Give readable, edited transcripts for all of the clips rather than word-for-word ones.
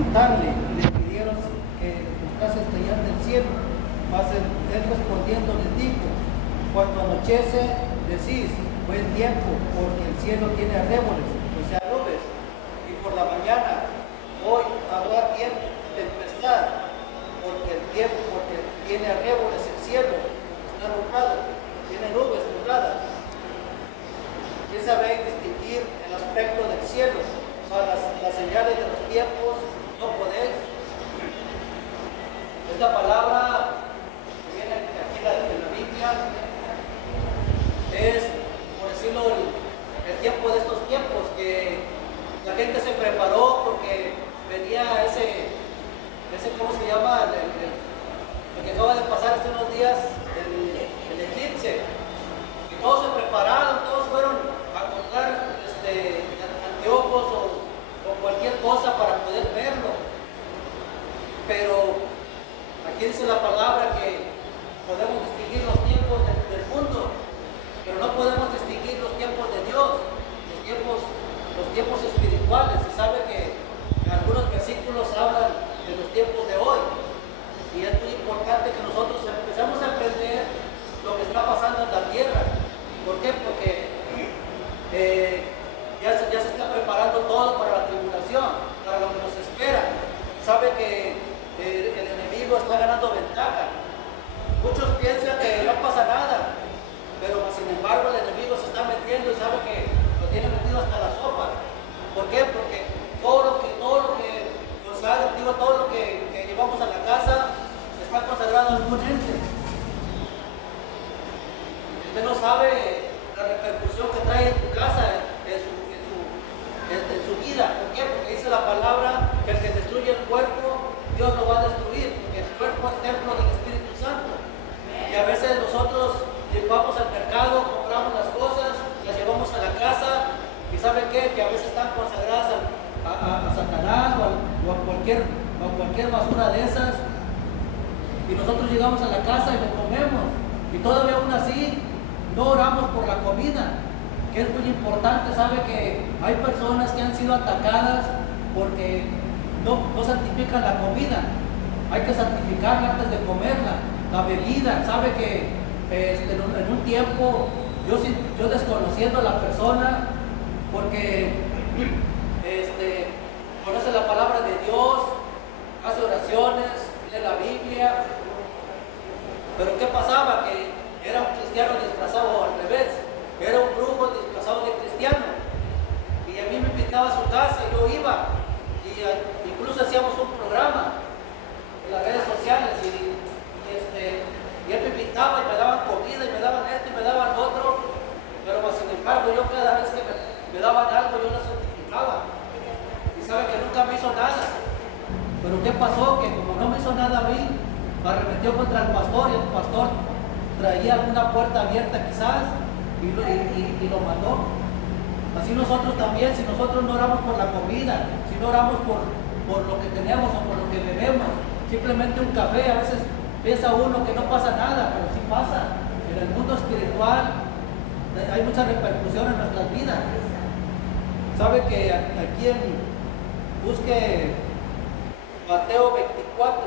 preguntarle, y le pidieron que le mostrase señal del cielo. Mas él respondiendo les dijo: cuando anochece, decís, buen tiempo, porque el cielo tiene arreboles, o sea, nubes, y por la mañana, hoy habrá tempestad, porque el tiempo, porque tiene arreboles el cielo, está nublado, tiene nubes nubladas. ¿Quién sabe distinguir el aspecto del cielo? Para las señales de los tiempos no podéis. Esta palabra que viene aquí en la Biblia es, por decirlo, el tiempo de estos tiempos, que la gente se preparó porque venía ese ¿cómo se llama? El que acaba de pasar hace unos días, el eclipse. Y todos se prepararon, todos fueron a comprar anteojos o cualquier cosa para poder verlo. Pero aquí dice la palabra que podemos distinguir los tiempos del mundo, pero no podemos distinguir los tiempos de Dios, los tiempos espirituales. Y sabe que en algunos versículos hablan de los tiempos de hoy, y es muy importante que nosotros empecemos a aprender lo que está pasando en la tierra. ¿Por qué? Porque ya se está preparando todo para la tribulación, para lo que nos espera. Sabe que el enemigo está ganando ventaja. Muchos piensan que no pasa nada, pero sin embargo el enemigo se está metiendo y sabe que lo tiene metido hasta la sopa. ¿Por qué? Porque todo lo que nos haga, todo lo que llevamos a la casa está consagrado a algún ente. Usted no sabe la repercusión que trae en su casa, en su vida. ¿Por qué? Porque dice la palabra que el que destruye el cuerpo, Dios lo va a destruir, porque el cuerpo es templo del Espíritu Santo. Y a veces nosotros vamos al mercado, compramos las cosas, las llevamos a la casa, y ¿saben qué? Que a veces están consagradas a Satanás o a cualquier basura de esas, y nosotros llegamos a la casa y lo comemos, y todavía aún así no oramos por la comida, que es muy importante. Sabe que hay personas que han sido atacadas porque no santifican la comida. Hay que santificarla antes de comerla, la bebida. Sabe que en un tiempo yo desconociendo a la persona, porque conoce la palabra de Dios, hace oraciones, lee la Biblia, pero ¿qué pasaba? Que era un cristiano disfrazado al revés, era un brujo disfrazado de cristiano, y a mí me invitaba a su casa y yo iba, y incluso hacíamos un programa en las redes sociales, y él me invitaba y me daban comida y me daban esto y me daban otro, pero sin embargo yo cada vez que me daban algo yo lo santificaba, y sabe que nunca me hizo nada. Pero ¿qué pasó? Que como no me hizo nada a mí, me arremetió contra el pastor, y el pastor traía alguna puerta abierta quizás y lo mató. Así nosotros también, si nosotros no oramos por la comida, si no oramos por lo que tenemos o por lo que bebemos, simplemente un café, a veces piensa uno que no pasa nada, pero sí pasa. En el mundo espiritual hay mucha repercusión en nuestras vidas. Sabe que aquí busque Mateo 24,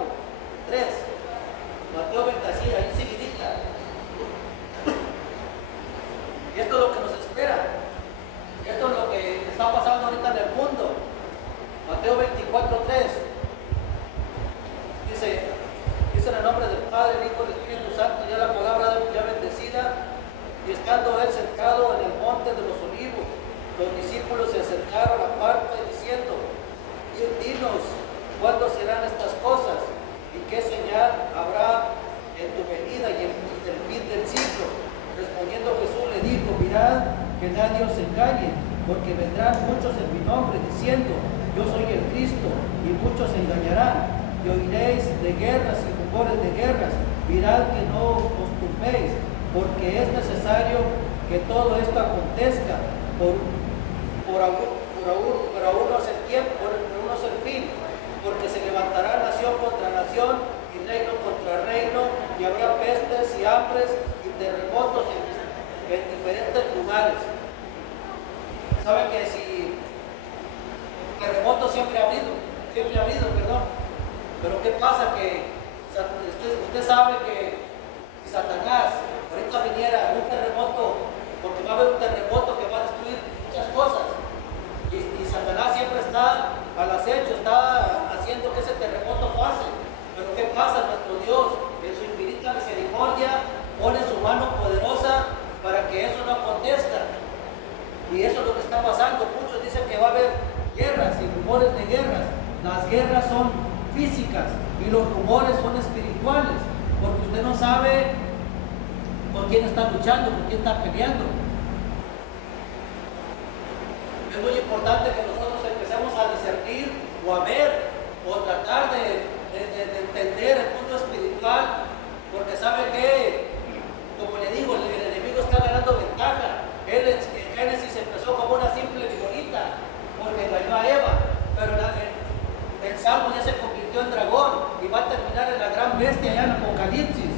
3. Mateo 20, así, ahí seguidita. Y esto es lo que nos espera. Esto es lo que está pasando ahorita en el mundo. Mateo 24, 3. Dice en el nombre del Padre, el Hijo y del Espíritu Santo, ya la palabra ya bendecida. Y estando él sentado en el monte de los olivos, los discípulos se acercaron aparte diciendo: dinos, ¿cuándo serán estas cosas? ¿Y qué señal habrá en tu venida y del fin del siglo? Respondiendo Jesús le dijo: mirad que nadie os engañe, porque vendrán muchos en mi nombre diciendo: yo soy el Cristo, y muchos se engañarán. Y oiréis de guerras y rumores de guerras. Mirad que no os turbéis, porque es necesario que todo esto acontezca, pero aún no es el tiempo, pero no es el fin, porque se levantará nación contra nación y reino contra reino, y habrá pestes y hambres y terremotos en diferentes lugares. ¿Saben que si terremotos siempre ha habido? siempre ha habido, perdón. Pero ¿qué pasa? Que usted sabe que si Satanás ahorita viniera un terremoto, porque va a haber un terremoto que va a destruir muchas cosas, y Satanás siempre está al acecho, está haciendo que ese terremoto pase. Pero ¿qué pasa? Nuestro Dios, en su infinita misericordia, pone su mano poderosa para que eso no acontezca. Y eso es lo que está pasando. Muchos dicen que va a haber guerras y rumores de guerras. Las guerras son físicas y los rumores son espirituales, porque usted no sabe con quién está luchando, con quién está peleando. Es muy importante que nosotros empecemos a discernir o a ver o tratar de entender el mundo espiritual, porque sabe que, como le digo, el enemigo está ganando ventaja. Él en Génesis empezó como una simple viborita, porque engañó a Eva, pero en Salmo ya se convirtió en dragón y va a terminar en la gran bestia allá en Apocalipsis.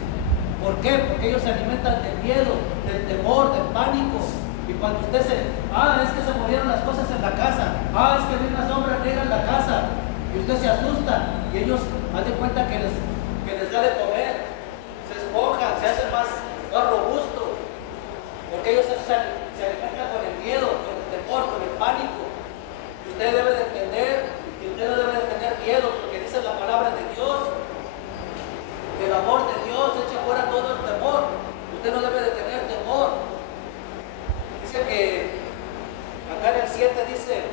¿Por qué? Porque ellos se alimentan del miedo, del temor, del pánico. Y cuando usted es que se movieron las cosas en la casa, es que vi una sombra negra en la casa, y usted se asusta, y ellos haz de cuenta que les da de comer, se esponjan, se hacen más robustos, porque ellos se alimentan con el miedo, con el temor, con el pánico. Y usted debe de entender, y usted no debe de tener miedo, porque dice la palabra de Dios, que el amor de Dios echa fuera todo el temor. Usted no debe de tener temor. Dice que acá en el 7 dice,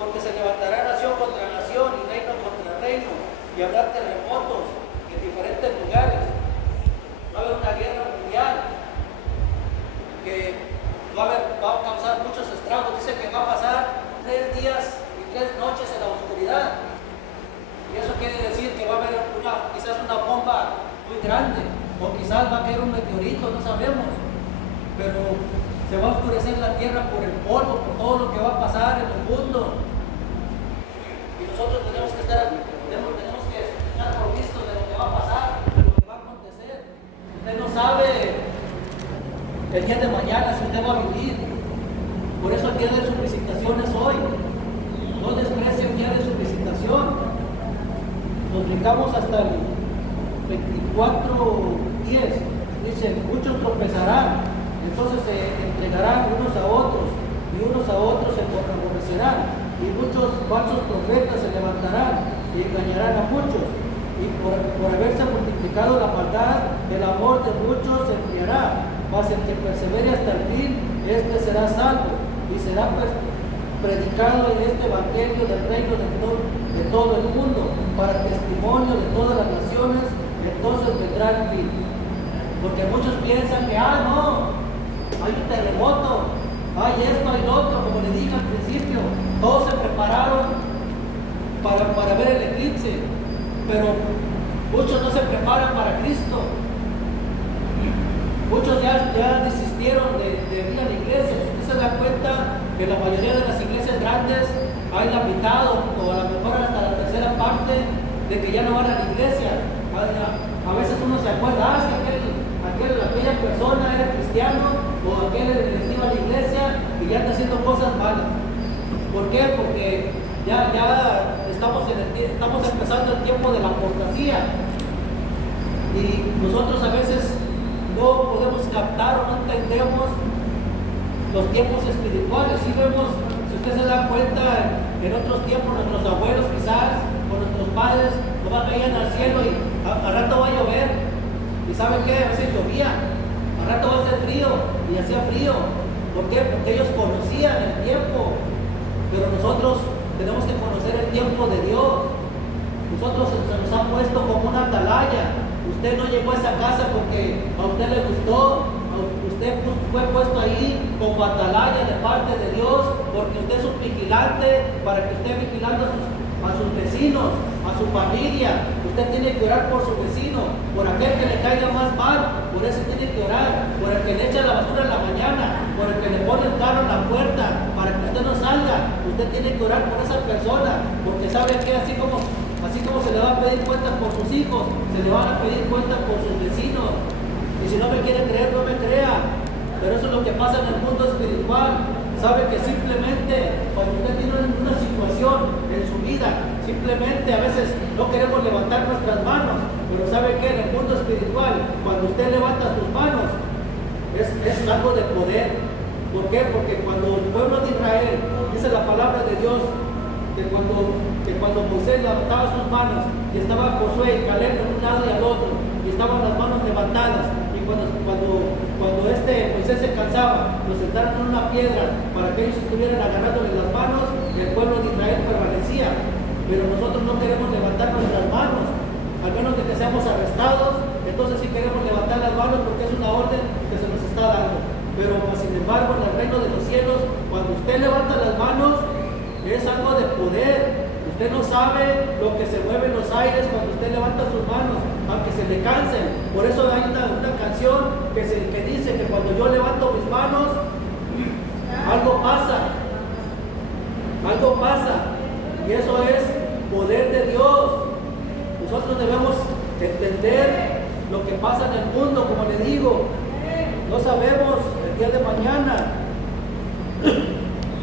porque se levantará nación contra nación y reino contra reino, y habrá terremotos en diferentes lugares. Va a haber una guerra mundial que va a causar muchos estragos. Dice que va a pasar 3 días y 3 noches en la oscuridad. Y eso quiere decir que va a haber quizás una bomba muy grande, o quizás va a caer un meteorito, no sabemos. Pero se va a oscurecer la tierra por el polvo, por todo lo que va a pasar en el mundo. Y nosotros tenemos que estar provistos de lo que va a pasar, de lo que va a acontecer. Usted no sabe el día de mañana si usted va a vivir. Por eso el día de su visitación es hoy. No desprecie el día de su visitación. Nos brincamos hasta el 24:10. Dice, muchos tropezarán, entonces se entregarán unos a otros, y unos a otros se aborrecerán, y muchos falsos profetas se levantarán y engañarán a muchos. Y por haberse multiplicado la maldad, el amor de muchos se enfriará. Mas el que persevere hasta el fin, este será salvo, y será predicado en este evangelio del reino de todo el mundo, para testimonio de todas las naciones, entonces vendrá el fin. Porque muchos piensan que, no, hay un terremoto, hay esto, hay lo otro, como le dije al principio, todos se prepararon para ver el eclipse, pero muchos no se preparan para Cristo. Muchos ya desistieron de ir a la iglesia. Usted se da cuenta que en la mayoría de las iglesias grandes hay la mitad o a lo mejor hasta la tercera parte de que ya no van a la iglesia. A veces uno se acuerda, es que aquella persona era cristiano, o aquel les iba a la iglesia y ya está haciendo cosas malas. ¿Por qué? Porque ya estamos empezando el tiempo de la apostasía, y nosotros a veces no podemos captar o no entendemos los tiempos espirituales. Si vemos, si usted se da cuenta, en otros tiempos nuestros abuelos quizás, o nuestros padres, nomás veían al cielo y al rato va a llover, y ¿saben qué? A veces llovía, al rato va a hacer frío, y hacía frío. ¿Por qué? Porque ellos conocían el tiempo, pero nosotros tenemos que conocer el tiempo de Dios. Nosotros se nos han puesto como una atalaya. Usted no llegó a esa casa porque a usted le gustó, usted fue puesto ahí como atalaya de parte de Dios, porque usted es un vigilante, para que esté vigilando a sus vecinos, a su familia. Usted tiene que orar por su vecino, por aquel que le caiga más mal, por eso tiene que orar, por el que le echa la basura en la mañana, por el que le pone el carro en la puerta, para que usted no salga. Usted tiene que orar por esa persona, porque sabe que así como se le va a pedir cuentas por sus hijos, se le van a pedir cuentas por sus vecinos. Y si no me quiere creer, no me crea. Pero eso es lo que pasa en el mundo espiritual. Sabe que simplemente cuando usted tiene una situación en su vida, Simplemente a veces no queremos levantar nuestras manos, pero ¿sabe qué? En el mundo espiritual, cuando usted levanta sus manos, es algo de poder. ¿Por qué? Porque cuando el pueblo de Israel, dice la palabra de Dios, que cuando Moisés levantaba sus manos, y estaba Josué y Caleb en un lado y al otro, y estaban las manos levantadas, y cuando Moisés se cansaba, lo sentaron en una piedra para que ellos estuvieran agarrándole las manos, y el pueblo de Israel permanecía. Pero nosotros no queremos levantar nuestras manos, al menos de que seamos arrestados. Entonces sí queremos levantar las manos porque es una orden que se nos está dando. Pero sin embargo, en el reino de los cielos, cuando usted levanta las manos, es algo de poder. Usted no sabe lo que se mueve en los aires cuando usted levanta sus manos, aunque se le cansen. Por eso hay una canción que dice que cuando yo levanto mis manos, algo pasa. Algo pasa. Y eso es poder de Dios. Nosotros debemos entender lo que pasa en el mundo, como le digo. No sabemos el día de mañana.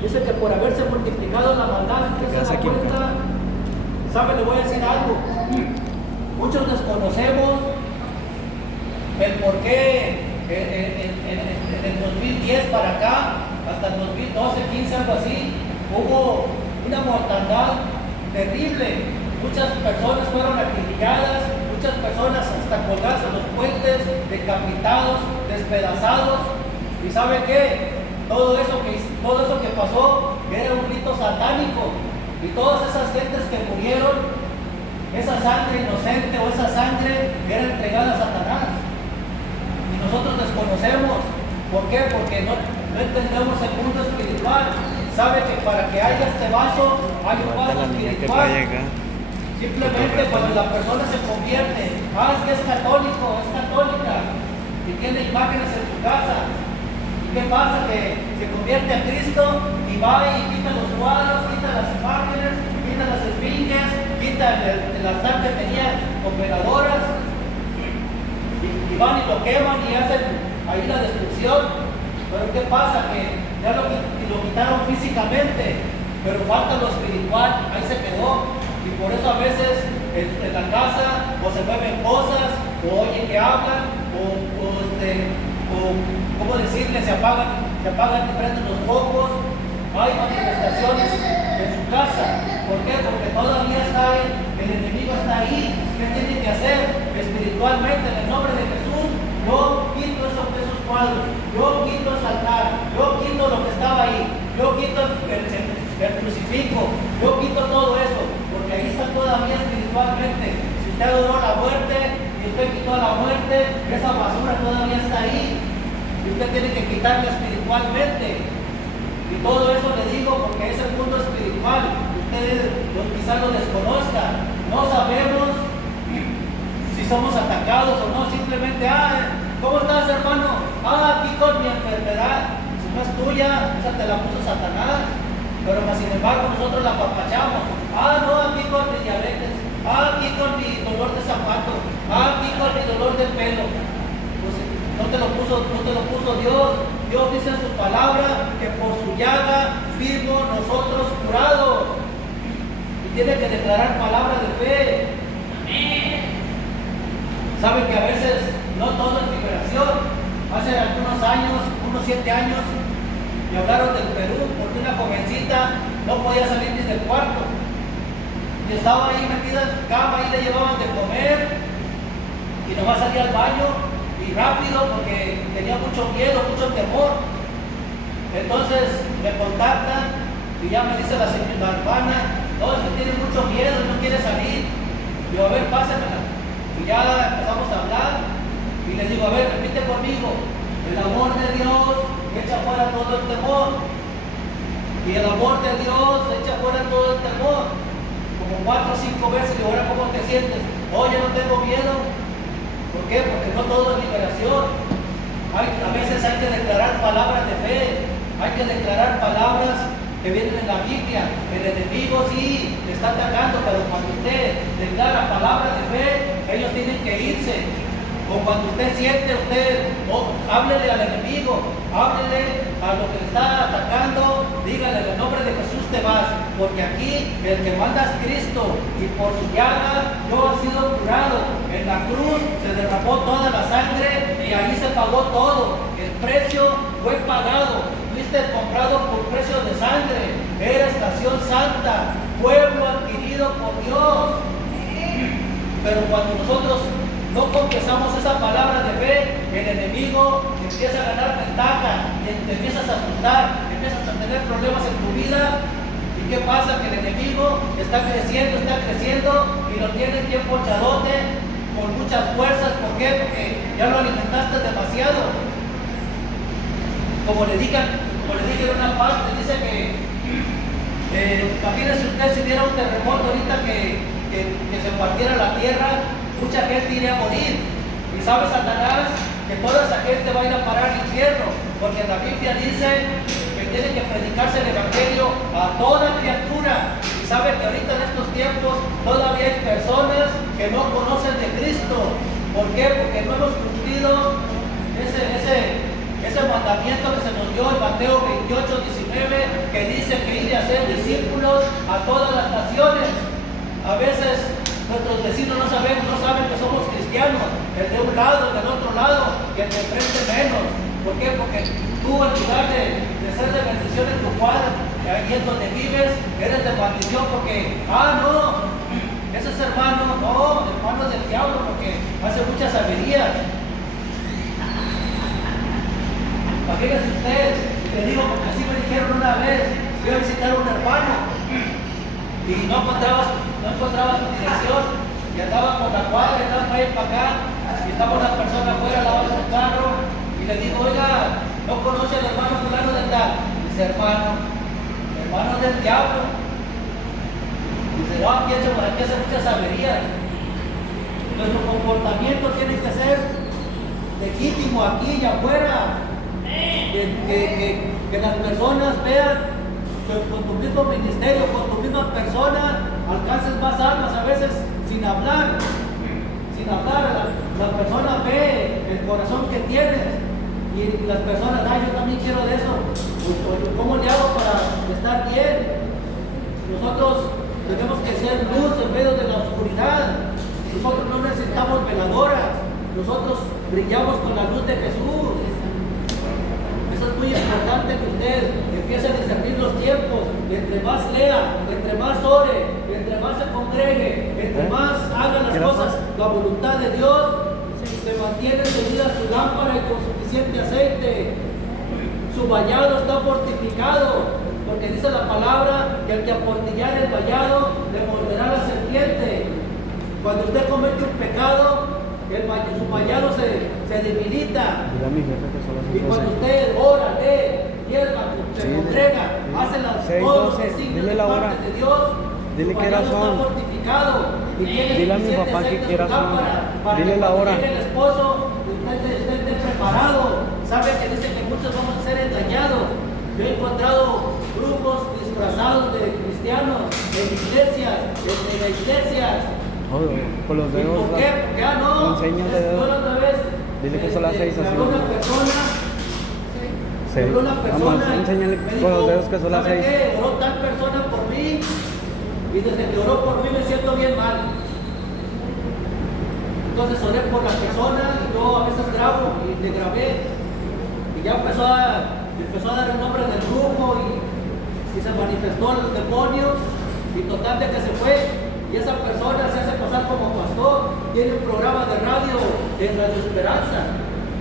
Dice que por haberse multiplicado la maldad, que se da cuenta, ¿sabe? Le voy a decir algo. Muchos desconocemos el por qué en el 2010 para acá, hasta el 2012, 15, algo así, hubo una mortandad terrible. Muchas personas fueron acribilladas, muchas personas hasta colgadas en los puentes, decapitados, despedazados. ¿Y sabe qué? Todo eso que pasó era un rito satánico. Y todas esas gentes que murieron, esa sangre inocente o esa sangre era entregada a Satanás. Y nosotros desconocemos. ¿Por qué? Porque no entendemos el mundo espiritual. Sabe que para que haya este vaso, hay un vaso espiritual. Simplemente cuando la persona se convierte, es que es católico, es católica, y tiene imágenes en su casa. ¿Y qué pasa? Que se convierte a Cristo y va y quita los cuadros, quita las imágenes, quita las esfinges, quita el altar que tenía operadoras, y van y lo queman y hacen ahí la destrucción. Pero ¿qué pasa? Que ya lo quitaron físicamente, pero falta lo espiritual, ahí se quedó. Y por eso a veces en la casa o se mueven cosas, o oyen que hablan, o ¿cómo decirle? Se apagan y prenden los focos. Hay manifestaciones en su casa. ¿Por qué? Porque todavía el enemigo está ahí. ¿Qué tiene que hacer? Espiritualmente, en el nombre de Jesús, yo quito esos cuadros, yo quito ese altar, yo quito lo que estaba ahí, yo quito el crucifijo, yo quito todo eso, porque ahí está todavía espiritualmente. Si usted adoró la muerte y usted quitó la muerte, esa basura todavía está ahí, y usted tiene que quitarla espiritualmente. Y todo eso le digo porque es el mundo espiritual. Ustedes quizás lo desconozcan. No sabemos si somos atacados o no. Simplemente, ¿cómo estás, hermano? Aquí con mi enfermedad. Si no es tuya, esa te la puso Satanás. Pero sin embargo nosotros la apapachamos. No, aquí con mi diabetes. Aquí con mi dolor de zapato. Aquí con mi dolor de pelo. Pues no te lo puso Dios. Dios dice en su palabra que por su llaga fuimos nosotros curados. Y tiene que declarar palabra de fe. Saben que a veces no todo es liberación. Hace algunos años, unos 7 años, me hablaron del Perú porque una jovencita no podía salir ni del cuarto. Y estaba ahí metida en su cama, ahí le llevaban de comer y nomás salía al baño. Y rápido porque tenía mucho miedo, mucho temor. Entonces me contactan y ya me dice la hermana, no, es que tiene mucho miedo, no quiere salir. Digo, a ver, pásamela. Y ya empezamos a hablar y le digo, a ver, repite conmigo, el amor de Dios echa fuera todo el temor. Y el amor de Dios echa fuera todo el temor. Como 4 o 5 veces, y ahora ¿cómo te sientes? Oye, no tengo miedo. ¿Por qué? Porque no todo es liberación. A veces hay que declarar palabras de fe, hay que declarar palabras que vienen en la Biblia. El enemigo sí le está atacando, pero cuando usted declara palabras de fe, ellos tienen que irse. O cuando usted siente, háblele al enemigo, háblele a lo que le está atacando, dígale en el nombre de Jesús, te vas, porque aquí el que manda es Cristo, y por su llaga yo he sido curado. En la cruz se derramó toda la sangre y ahí se pagó todo. El precio fue pagado, fuiste comprado por precio de sangre, eres nación santa, pueblo adquirido por Dios. Pero cuando nosotros no confesamos esa palabra de fe, el enemigo empieza a ganar ventaja, te empiezas a asustar, empiezas a tener problemas en tu vida. ¿Y qué pasa? Que el enemigo está creciendo y lo tiene bien ponchadote, con muchas fuerzas. ¿Por qué? Porque ya lo alimentaste demasiado. Como le dije en una parte, dice que imagínese usted si hubiera un terremoto ahorita que se partiera la tierra, mucha gente iría a morir. Y sabe Satanás que toda esa gente va a ir a parar al infierno, porque la Biblia dice que tiene que predicarse el evangelio a toda criatura. Y sabe que ahorita en estos tiempos todavía hay personas que no conocen de Cristo. ¿Por qué? Porque no hemos cumplido ese mandamiento que se nos dio en Mateo 28:19, que dice que ir a ser discípulos a todas las naciones. A veces nuestros vecinos no saben que somos cristianos, el de un lado, el del otro lado, y el de frente menos. ¿Por qué? Porque tú, en lugar de ser de bendición en tu cuadra, ahí en donde vives, eres de maldición porque, no, ese es hermano del diablo, porque hace muchas averías. Imagínense ustedes, te digo, porque así me dijeron una vez, fui a visitar a un hermano y no encontraba su dirección, y andaba por la cuadra, andaba para ir para acá, y estaba una persona afuera lavando su carro, y le digo, oiga, ¿no conoce al hermano fulano de tal? Dice, hermano del diablo. Dice, no, aquí hace muchas averías. Nuestro comportamiento tiene que ser legítimo aquí y afuera. Que las personas vean que con tu mismo ministerio, con tu misma persona, alcances más almas, a veces sin hablar. La persona ve el corazón que tienes, y las personas, yo también quiero de eso. ¿Cómo le hago para estar bien? Nosotros tenemos que ser luz en medio de la oscuridad. Nosotros no necesitamos veladoras, nosotros brillamos con la luz de Jesús. Eso es muy importante, que usted empiece a discernir los tiempos. Entre más lea, entre más ore, entre más se congregue, entre más haga las cosas la voluntad de Dios, se mantiene encendida su lámpara y con suficiente aceite. Su vallado está fortificado, porque dice la palabra que el que aportillare el vallado le morderá la serpiente. Cuando usted comete un pecado, su vallado se debilita. Y cuando usted ora, lee, diezma, se congrega, hace todos los signos de parte de Dios, su vallado está fortificado. Y dile a mi papá que quiera para dile que la hora. llegue el esposo, usted esté preparado. Sabe que dice que muchos vamos a ser engañados. Yo he encontrado grupos disfrazados de cristianos en iglesias, en mega'iglesias. Con los dedos. ¿Por qué? Porque no. Enseña de dedos. Otra vez. Dile que son las 6 así. Una persona. Sí. Una persona. Vamos, enséñale con los dedos que son las 6. ¿Sabe qué? Oró tal persona por mí. Y desde que oró por mí me siento bien mal. Entonces oré por la persona y yo a veces grabo y le grabé. Y ya empezó a dar el nombre del grupo y se manifestó el demonio. Y total de que se fue. Y esa persona se hace pasar como pastor, tiene un programa de radio en Radio Esperanza.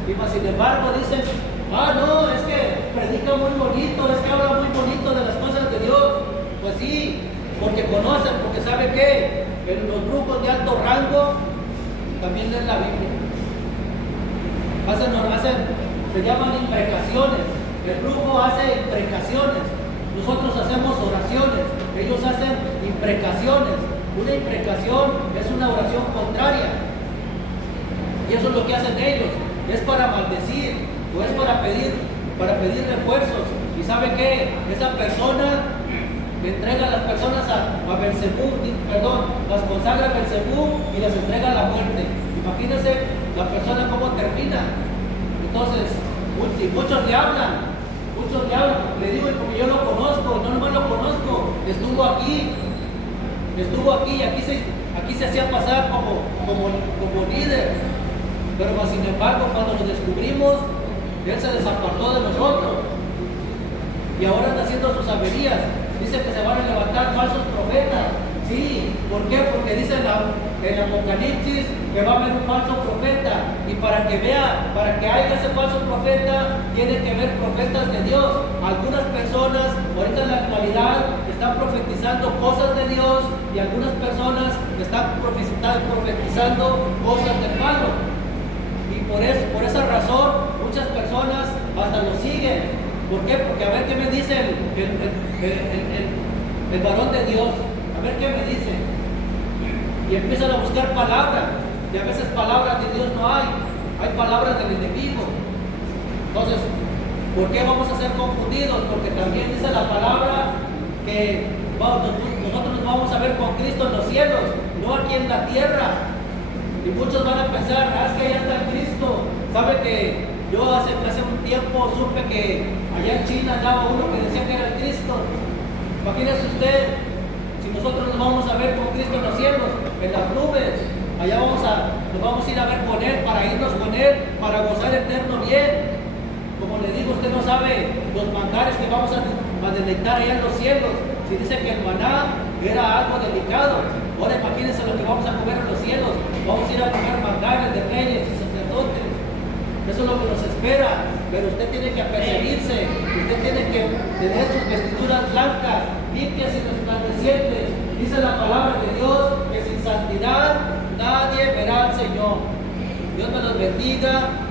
Y más sin embargo dicen, no, es que predica muy bonito, es que habla muy bonito de las cosas de Dios. Pues sí, porque conocen, porque sabe que en los grupos de alto rango también leen la Biblia. Se llaman imprecaciones. El grupo hace imprecaciones. Nosotros hacemos oraciones, ellos hacen imprecaciones. Una imprecación es una oración contraria. Y eso es lo que hacen ellos. Es para maldecir o es para pedir refuerzos. ¿Y sabe qué? Esa persona le entrega a las personas a Belcebú, las consagra a Belcebú y las entrega a la muerte. Imagínense la persona cómo termina. Entonces, muchos le hablan. Le digo, porque yo lo conozco, no nomás lo conozco. estuvo aquí y aquí se hacía pasar como líder. Pero sin embargo, cuando lo descubrimos, él se desapartó de nosotros. Y ahora anda haciendo sus averías. Dice que se van a levantar falsos profetas. Sí, ¿por qué? Porque dice en Apocalipsis que va a haber un falso profeta. Y para que haya ese falso profeta, tiene que haber profetas de Dios. Algunas personas, ahorita en la actualidad, están profetizando cosas de Dios y algunas personas están profetizando cosas del malo. Y por esa razón, muchas personas hasta lo siguen. ¿Por qué? Porque a ver qué me dice el varón de Dios. A ver qué me dice. Y empiezan a buscar palabras. Y a veces palabras de Dios no hay. Hay palabras del enemigo. Entonces, ¿por qué vamos a ser confundidos? Porque también dice la palabra que nosotros nos vamos a ver con Cristo en los cielos, no aquí en la tierra. Y muchos van a pensar, es que ya está Cristo. ¿Sabe que yo hace un tiempo supe que allá en China andaba uno que decía que era el Cristo? Imagínese usted, si nosotros nos vamos a ver con Cristo en los cielos, en las nubes, allá nos vamos a ir a ver con Él, para irnos con Él, para gozar eterno bien. Como le digo, usted no sabe los manjares que vamos a deleitar allá en los cielos. Si dice que el maná era algo delicado, ahora imagínense lo que vamos a comer en los cielos. Vamos a ir a comer manjares de reyes y sacerdotes. Eso es lo que nos espera, pero usted tiene que apercibirse, usted tiene que tener sus vestiduras blancas, limpias y resplandecientes. Dice la palabra de Dios que sin santidad nadie verá al Señor. Dios me los bendiga.